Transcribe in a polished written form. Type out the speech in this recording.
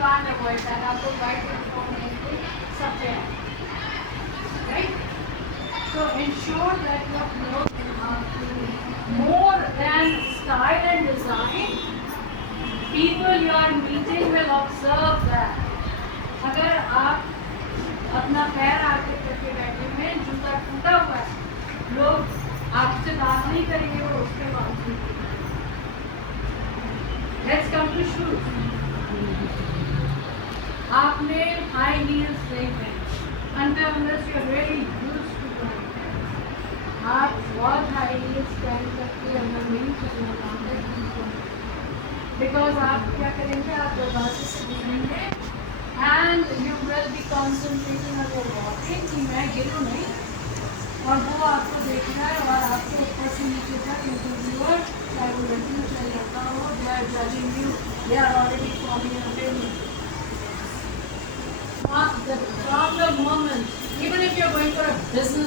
can't avoid that. आपको white uniform में सबसे right? So ensure that your clothes are more than style and design. People you are meeting will observe that. अगर आप अपना पैर आगे करके बैठे हुए हैं, जूता टूटा हुआ है, लोग आपसे बात नहीं करेंगे, वो उसके बावजूद। Let's come to shoes. आपने high heels नहीं पहने unless you are really used to them. आप बहुत high heels पहन करके अंदर नहीं चलना चाहते, because आप क्या करेंगे, आप दरवाजे से गुजरेंगे and you will be concentrating on your walking कि मैं गिरूँ नहीं, और वो आपको देखना है और आपके ऊपर से नीचे तक इंटरव्यूअर चाहे वो लड़की चाहे लड़का हो, they are judging you, they are already forming an opinion. From the moment, even if you are going for a business